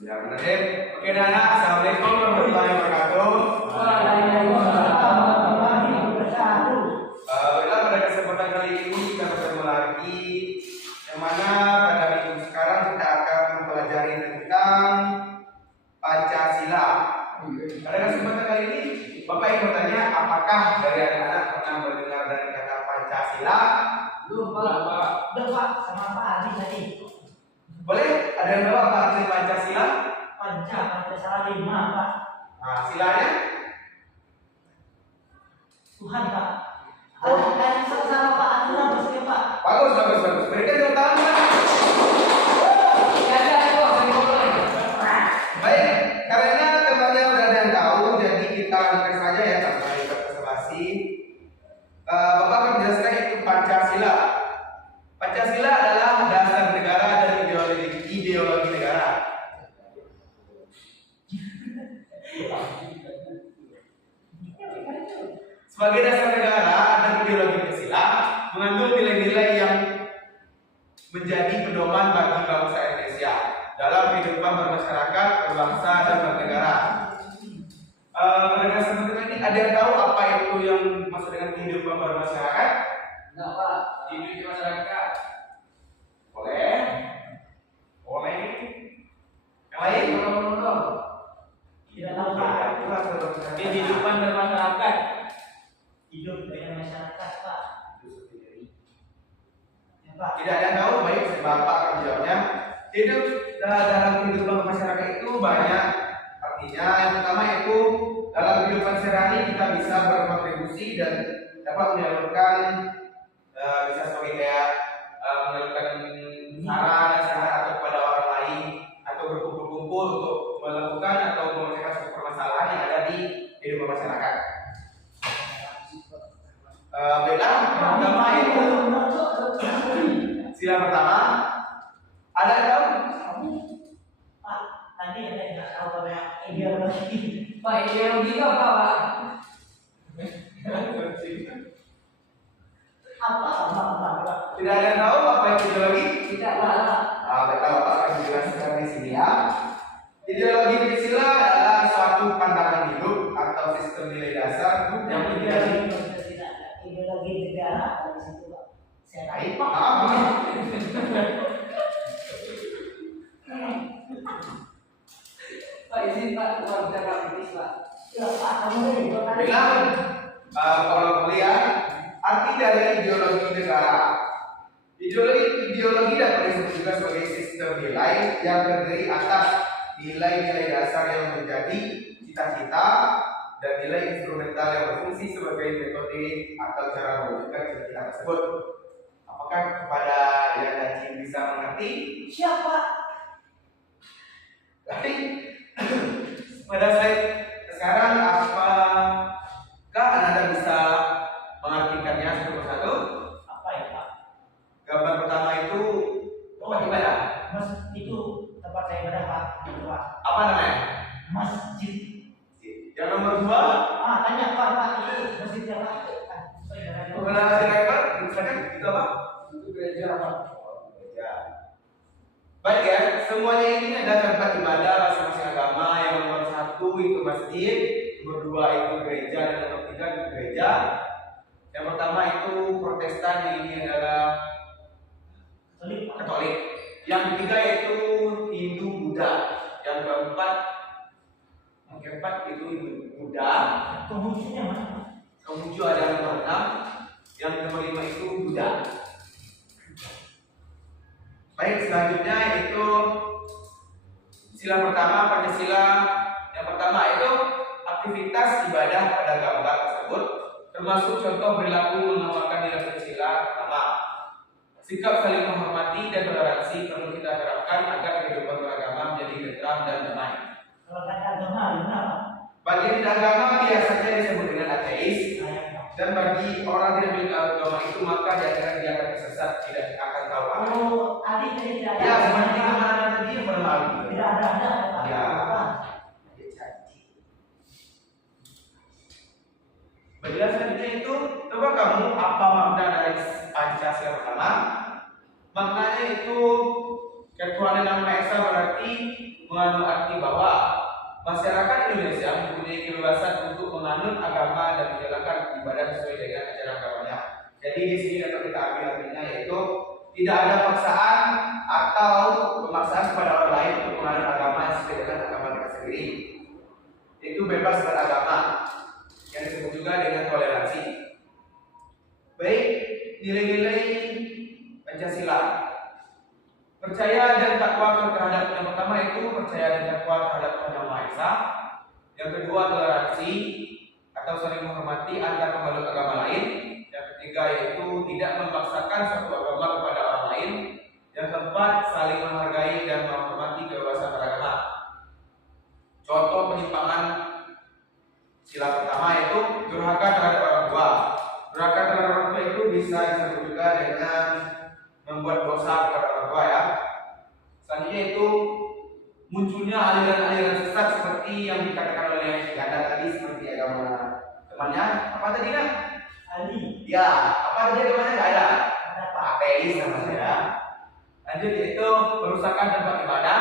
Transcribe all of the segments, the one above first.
Benar-benar deh. Oke, Nana. Assalamualaikum warahmatullahi wabarakatuh. Waalaikumsalam warahmatullahi wabarakatuh. Baiklah, pada kesempatan kali ini kita bertemu lagi, yang mana pada minggu sekarang kita akan mempelajari tentang Pancasila. Pada kesempatan kali ini, Bapak ingin bertanya, apakah dari anak-anak pernah mendengar dari kata Pancasila? Belum, Pak. Udah, Pak. Sama Pak Adi tadi. Boleh? Ada yang tahu apa arti Pancasila? Pancasila 5, Pak. Nah, silanya? Tuhan, Pak. Ada salah Pak aturan maksudnya, Pak. Bagus, bagus, bagus. Berikan tepuk tangan. Baik, karena temannya udah ada yang tahu, jadi kita lanjutkan saja ya tanpa basa-basi. Bapak akan menjelaskan itu Pancasila. Pancasila adalah dasar negara dan ideologi negara. Sebagai dasar negara dan ideologi Pancasila mengandung nilai-nilai yang menjadi pedoman bagi bangsa Indonesia dalam kehidupan bermasyarakat, berbangsa dan bernegara. Pada kesempatan ini ada yang tahu apa itu yang maksud dengan kehidupan bermasyarakat? Enggak, Pak. Hidup masyarakat. Boleh? Boleh? Yang lain? Tidak tahu, Pak. Kehidupan bermasyarakat. Hidup dengan masyarakat, Pak. Ya, Pak. Tidak ada yang tahu, baik Bapak akan menjawabnya. Hidup dalam kehidupan masyarakat itu banyak artinya. Yang pertama itu dalam kehidupan sehari-hari kita bisa berkontribusi dan dapat menyalurkan bisa sebagai kayak menyalurkan saran nasihat atau kepada orang lain atau berkumpul-kumpul untuk melakukan atau memecahkan suatu permasalahan yang ada di kehidupan masyarakat. Baiklah, yang pertama itu sila pertama. Ada yang tahu? Pak, tadi ada yang nggak tahu tentang ideologi. Pak, ideologi itu apa, Pak? Apa? Tidak ada yang tahu apa itu ideologi? Tidak, Pak. Baiklah, Bapak akan menjelaskan di sini ya. Ideologi Pancasila adalah suatu pandangan hidup atau sistem nilai dasar yang menjadi ideologi negara dari situ, Pak. Saya tahu, Pak. Pak, izin Pak, keluar bicara kritis, Pak. Ya, Pak, kamu dari kota. Baiklah, kalau kuliah arti dari ideologi negara. Ideologi dapat disebut juga sebagai sistem nilai yang terdiri atas nilai-nilai dasar yang menjadi cita-cita dan nilai instrumental yang berfungsi sebagai metode atau cara mewujudkan cita-cita tersebut. Apakah kepada yang tadi bisa mengerti? Siapa? Tapi pada slide sekarang apakah Anda bisa mengartikannya satu persatu? Apa ya, Pak? Gambar pertama itu tempat ibadah. Masjid itu tempat saya ibadah, Pak. Itu, Pak. Apa namanya? Masjid. Yang nomor dua, Tanya Pak, itu masjidnya, Pak. mengenal driver, misalkan itu apa? Itu gereja, Pak. Ya. Baik ya, semuanya ini ada tempat ibadah masing-masing agama. Yang nomor satu itu masjid, nomor dua itu gereja, dan nomor tiga itu gereja. Yang pertama itu Protestan, yang ini adalah Katolik. Yang ketiga yaitu Hindu Buddha. Yang keempat itu Hindu Buddha. Pengungsinya mana? Konghucu ada yang nomor 6. Yang nomor 5 itu Buddha. Baik, selanjutnya itu sila pertama Pancasila. Yang pertama itu aktivitas ibadah pada gambar tersebut, termasuk contoh perilaku mengamalkan nilai Pancasila. Pertama, sikap saling menghormati dan toleransi perlu kita terapkan agar kehidupan beragama menjadi tentram dan damai. Kalau kata agama, gimana, Pak? Bagi tidak agama biasanya disebut dengan ateis, dan bagi orang tidak memiliki agama itu maka dia akan tersesat, tidak akan tahu apa. Kalau adik tadi tidak ada. Ya, seperti kemana tadi yang berlalu. Tidak ada, Pak. Ya. Pak. Baiklah, selanjutnya itu coba kamu apa makna dari Pancasila pertama? Maknanya itu ketuhanan yang Maha Esa berarti mengandung arti bahwa masyarakat Indonesia mempunyai kebebasan untuk menganut agama dan menjalankan ibadah sesuai dengan ajaran agamanya. Jadi di sini dapat kita ambil artinya yaitu tidak ada paksaan atau pemaksaan kepada orang lain untuk menganut agama yang sesuai dengan agama kita sendiri. Itu bebas beragama, yang disebut juga dengan toleransi. Baik, nilai-nilai Pancasila. Percaya dan takwa terhadap, yang pertama itu percaya dan takwa terhadap Tuhan Yang Maha Esa. Yang kedua toleransi atau saling menghormati antar pemeluk agama lain. Yang ketiga yaitu tidak memaksakan satu agama kepada orang lain. Yang keempat saling menghargai dan menghormati kebebasan beragama. Contoh penyimpangan sila pertama yaitu durhaka terhadap orang tua. Durhaka terhadap orang tua itu bisa disebut juga dengan membuat dosa kepada orang tua ya. Selanjutnya itu munculnya aliran-aliran sesat seperti yang dikatakan oleh Ganda tadi, seperti agama temannya apa tadi nak? Ali. Ya, apa tadi agamanya nggak ada? Ada Pak. Ateis namanya ya. Lanjut yaitu perusakan tempat ibadah.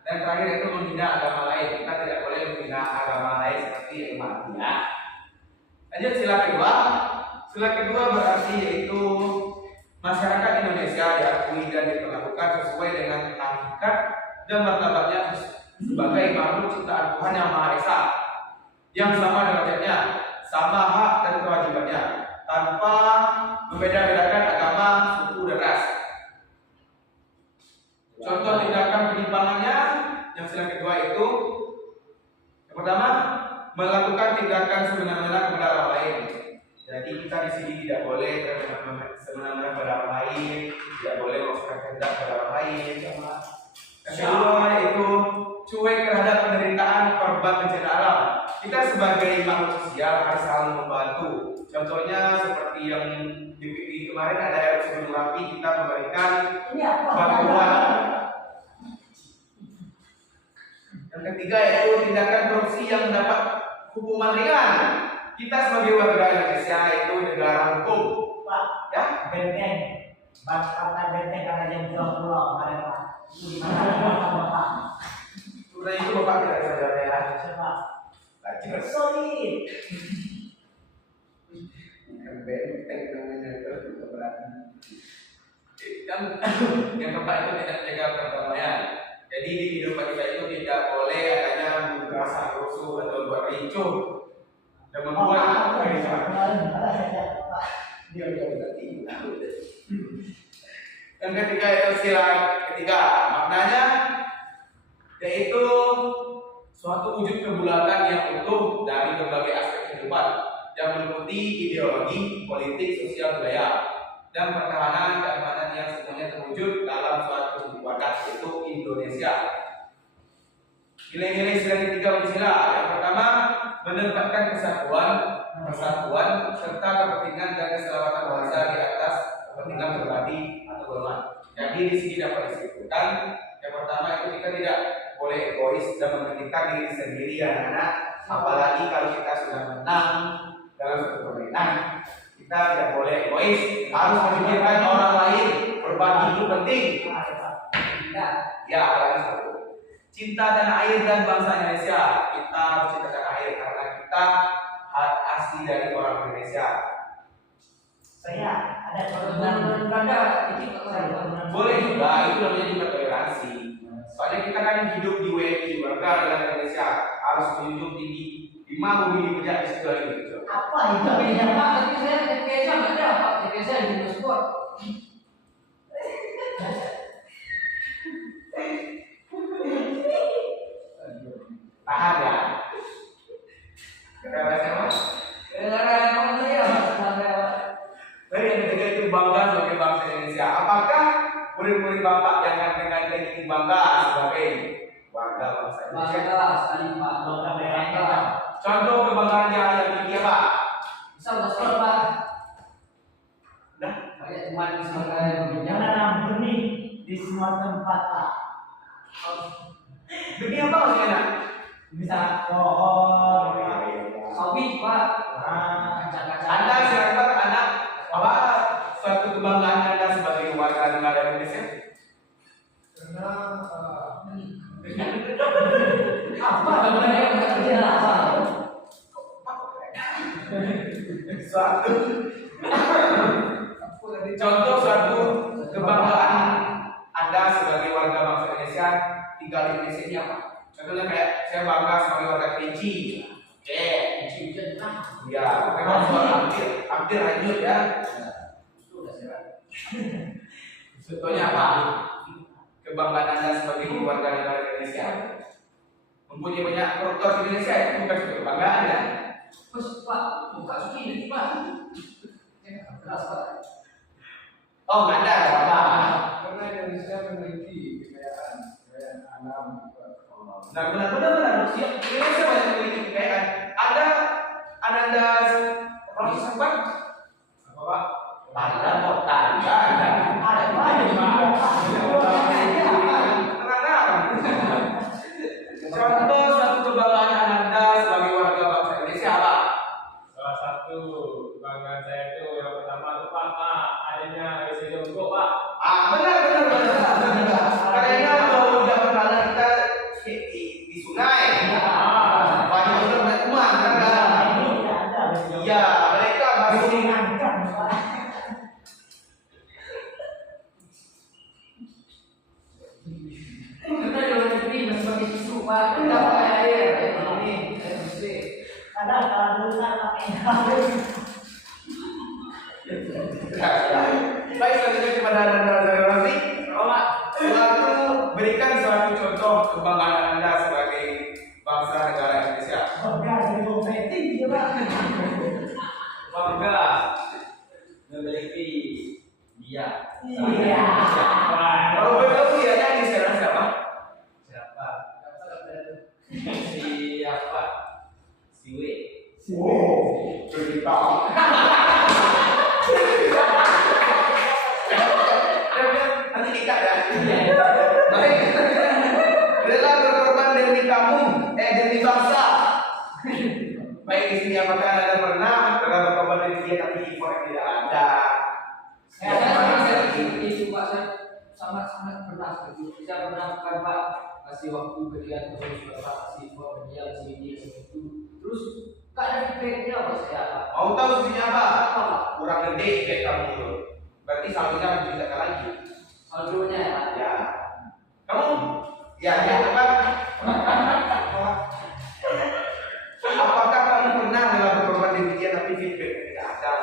Dan terakhir itu menghina agama lain. Kita tidak boleh menghina agama lain seperti umat ya. Lanjut sila kedua. Sila kedua berarti yaitu masyarakat Indonesia diakui dan diperlakukan sesuai dengan hakikat dan martabatnya sebagai makhluk ciptaan Tuhan Yang Maha Esa yang sama derajatnya, sama hak dan kewajibannya, tanpa membeda-bedakan agama, suku, dan ras. Contoh tindakan penyimpangannya yang sila kedua itu yang pertama melakukan tindakan semena-mena kepada orang lain. Jadi kita di sini tidak boleh semena-mena kepada orang lain, tidak boleh memaksakan kehendak kepada orang lain. Yang kedua yaitu cuek terhadap penderitaan korban bencana alam. Kita sebagai makhluk sosial harus selalu membantu. Contohnya seperti yang di kemarin ada erupsi Gunung Merapi, kita memberikan bantuan. Yang ketiga yaitu tindakan korupsi yang mendapat hukuman ringan. Kita sebagai warga Indonesia itu negara hukum. Pak, Ya, benteng. Kata benteng karena jam 20 ada Pak. Bapak. sudah itu bapak tidak sadar ya. Siapa? Belajar. Solid. Benteng namanya itu berarti. Kan yang keempat itu tidak jaga perdamaian. Jadi di kehidupan kita itu tidak boleh adanya rasa rusuh atau buat ricuh dan membuat dia berarti. Yang ketiga itu sila ketiga, maknanya yaitu suatu wujud kebulatan yang utuh dari berbagai aspek kehidupan yang meliputi ideologi, politik, sosial, budaya, dan pertahanan keamanan yang semuanya terwujud dalam suatu wadah yaitu Indonesia. Nilai-nilai sila ketiga Pancasila yang pertama menempatkan kesatuan serta kepentingan dan keselamatan bangsa di atas kepentingan pribadi atau golongan. Jadi di sini dapat disebutkan yang pertama itu kita tidak boleh egois dan mementingkan diri sendiri anak-anak, apalagi kalau kita sudah menang dalam suatu pemerintahan. Kita tidak boleh egois, harus memikirkan orang lain, berbagi itu penting. Ya, apalagi satu. Cinta tanah air dan bangsa Indonesia. Kita harus cinta tanah air karena kita hak asli dari orang Indonesia. Saya ada Benar-benar Belanda ini Boleh juga, itu namanya juga toleransi. Soalnya kita kan hidup di WNI, warga negara Indonesia, harus menjunjung tinggi lima bumi dipejak di situ lagi. apa itu? tapi saya TPS nggak ada Pak, TPS saya di Moskwa. Tahan ya. Negara siapa? Negara yang saya sampai Dari yang ketiga itu bangga sebagai bangsa Indonesia. Apakah murid-murid bapak jangan dengan ini bangga sebagai warga bangsa Indonesia? bangga sekali Pak, bangga. Contoh kebanggaan yang tinggi apa? Bisa Moskwa Pak. Nah, Banyak teman sebagai Menanam benih di semua tempat Pak. demi apa maksudnya? Bisa pohon. sawit Pak. Kaca-kaca. Anda silakan anak apa suatu kebanggaan Anda sebagai warga negara Indonesia? Karena suatu contoh suatu kebanggaan Anda sebagai warga bangsa Indonesia tinggal di Indonesia ini apa? Contohnya kayak saya bangga sebagai warga Kerinci. Ya, memang soal hampir hanyut ya. Contohnya apa? Kebanggaan Anda sebagai warga negara Indonesia. Mempunyai banyak koruptor di Indonesia itu bukan suatu kebanggaan ya. Terus Pak, buka suci Pak. Keras Pak. Oh, nggak ada apa-apa. Karena Indonesia memiliki kekayaan alam. Benar. Indonesia banyak memiliki kekayaan. Ada ananda proses apa? Apa Pak? Tanda kota. Ada. Ada banyak. Contoh suatu kebanggaan Ananda sebagai warga bangsa Indonesia apa? Salah satu kebanggaan saya itu yang pertama itu Pak, adanya WC Jongkok Pak. Benar. Karena udah pernah kita di sungai. Banyak orang berkuman kan? Iya, mereka masih Kita di luar negeri masih pakai tisu Pak. Kita pakai air ini bersih. Kadang kalau dulu kan pakai baik, selanjutnya kepada Anda Raffi, selalu berikan suatu contoh kebanggaan Anda sebagai bangsa negara Indonesia. bangga dari kompeting ya Pak. Bangga memiliki dia. Iya. Kalau boleh tahu dia nyanyi sekarang siapa? Siapa? Siapa? Siwe. Oh, cerita. Nanti ikat ya. Baik. Rela berkorban demi kamu, demi bangsa. Baik di sini apakah Anda pernah rela berkorban demi dia tapi impor tidak ada? Saya itu Pak, saya sangat pernah setuju. Saya pernah kan Pak kasih waktu ke dia terus Bapak kasih uang ke dia sini itu. Terus Kak ada feedbacknya apa saya Pak? Mau tahu sisinya apa? Apa Pak? Kurang gede kayak kamu itu. Berarti saldonya harus ditingkatkan lagi. Saldonya ya. Ya. Kamu? Ya, teman. Apakah kamu pernah rela berkorban demi dia tapi feedback tidak ada?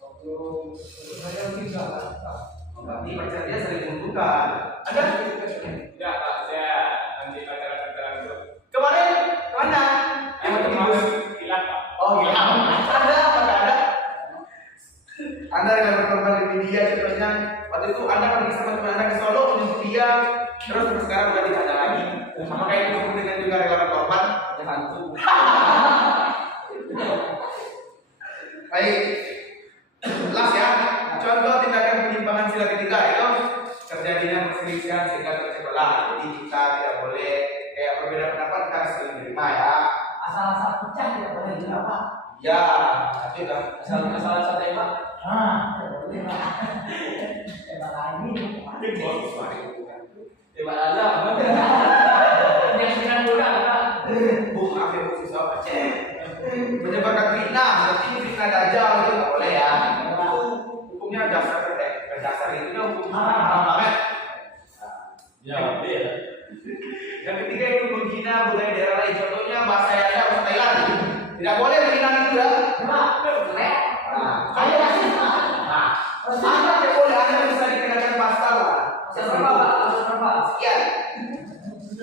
Waktu saya tidak Berarti pacar dia sering menentukan. Ada? tidak Pak, saya nanti pacaran itu. Kemarin kemana? Kemarin hilang Pak. Oh, hilang. Ada? Apakah ada? Anda rela berkorban demi dia, contohnya waktu itu Anda pergi sama teman Anda ke Solo menjemput dia, terus sekarang udah tidak ada lagi. Apakah itu kemudian juga rela berkorban? Ya hantu. Baik. Last ya. Contoh tindakan penyimpangan sila ketiga itu terjadinya perselisihan sehingga terpecah belah. Jadi kita tidak boleh kayak berbeda pendapat, kita harus saling menerima ya. Asal-asal pecah tidak boleh juga Pak. Ya, itu kan. Asal-asal tembak. Tidak boleh Pak. Tembak lagi. Tembak aja. Yang sedang muda Pak. Bung Afif susah baca. Menyebarkan fitnah, berarti fitnah dajjal itu nggak boleh ya. Itu hukumnya dasar dasar itu hukum haram banget. Ya, dia. Yang ketiga itu menghina budaya daerah lain. Contohnya bahasa bahasa Thailand. Tidak boleh menghina itu ya. Pak, boleh. Ayo kasih Pak. Anda tidak boleh, Anda bisa dikenakan pasal lah. Pasal berapa Pak? Pasal berapa? Sekian.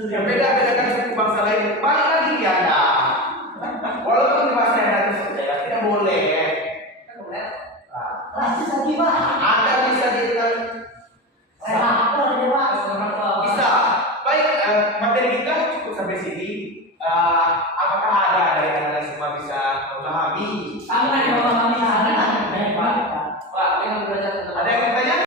Yang beda bedakan suku bangsa lain. Balik lagi ya Anda. Walaupun di bahasa daerah itu tidak boleh. Kan boleh. Rasis lagi Pak. Anda bisa dikenakan Relator ya Pak. Pasal berapa? bisa. Baik, materi kita cukup sampai sini. Apakah ada dari Anda semua bisa memahami? Sangat memahami